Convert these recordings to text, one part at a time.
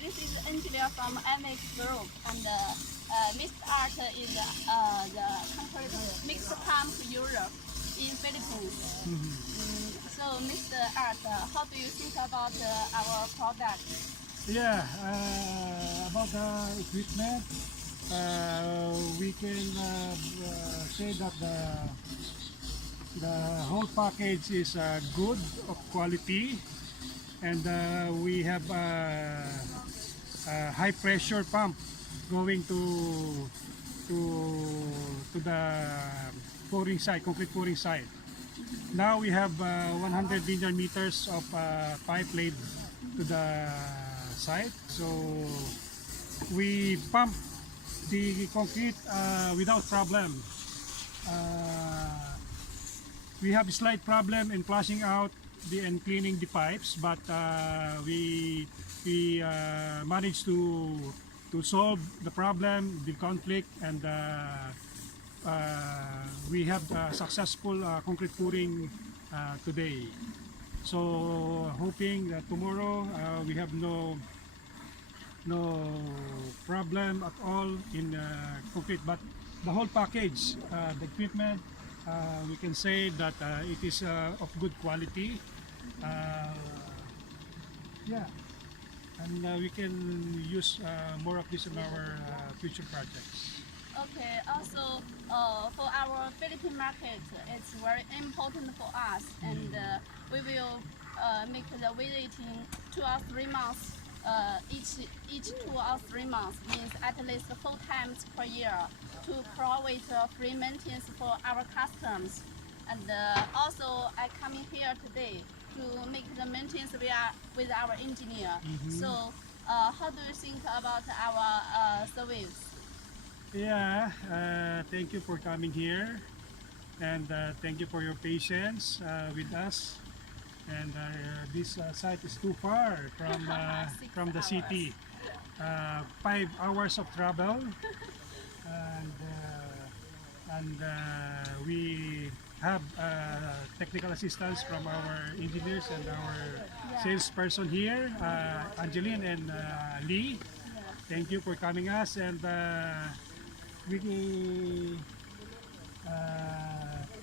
this is engineer from Aimix Group, and Mr. Art is the concrete mixed pump Europe in Philippines. So, Mr. Art, how do you think about our product? Yeah, about the equipment, we can say that the whole package is good of quality, and we have a high pressure pump going to the pouring site, concrete pouring site. Now we have 100 linear meters of pipe laid to the site, so we pump the concrete without problem. We have a slight problem in flushing out and cleaning the pipes, but we managed to solve the problem, the conflict, and we have successful concrete pouring today. So hoping that tomorrow we have no problem at all in concrete, but the whole package, the equipment, we can say that it is of good quality. Yeah, and we can use more of this in our future projects. Okay, also for our Philippine market, it's very important for us, and we will make the visiting 2 or 3 months. Each 2 or 3 months means at least 4 times per year to provide free maintenance for our customers. And also I coming here today to make the maintenance with our engineer. So how do you think about our service? Yeah, thank you for coming here, and thank you for your patience with us. And this site is too far from the city. 5 hours of travel, and we have technical assistance from our engineers and our salesperson here, Angeline and Lee. Thank you for coming us, and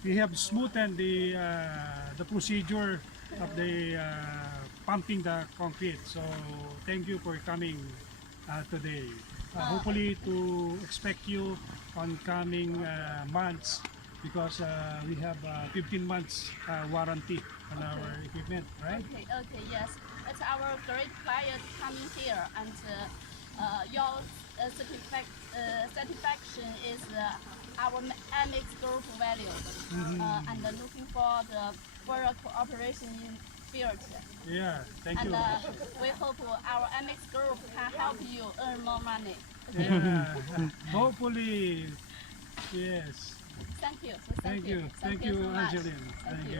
we have smoothened the procedure of the pumping the concrete. So thank you for coming today. Hopefully to expect you on coming months, because we have 15 months warranty on our equipment, right? Okay, yes. It's our great pleasure coming here, and your satisfaction is our Aimix Group value, and looking for the further cooperation in future. Yeah, thank And you. we hope our Aimix Group can help you earn more money. Okay? Yeah, hopefully, yes. Thank you. Thank you, so much. Angeline. Thank you.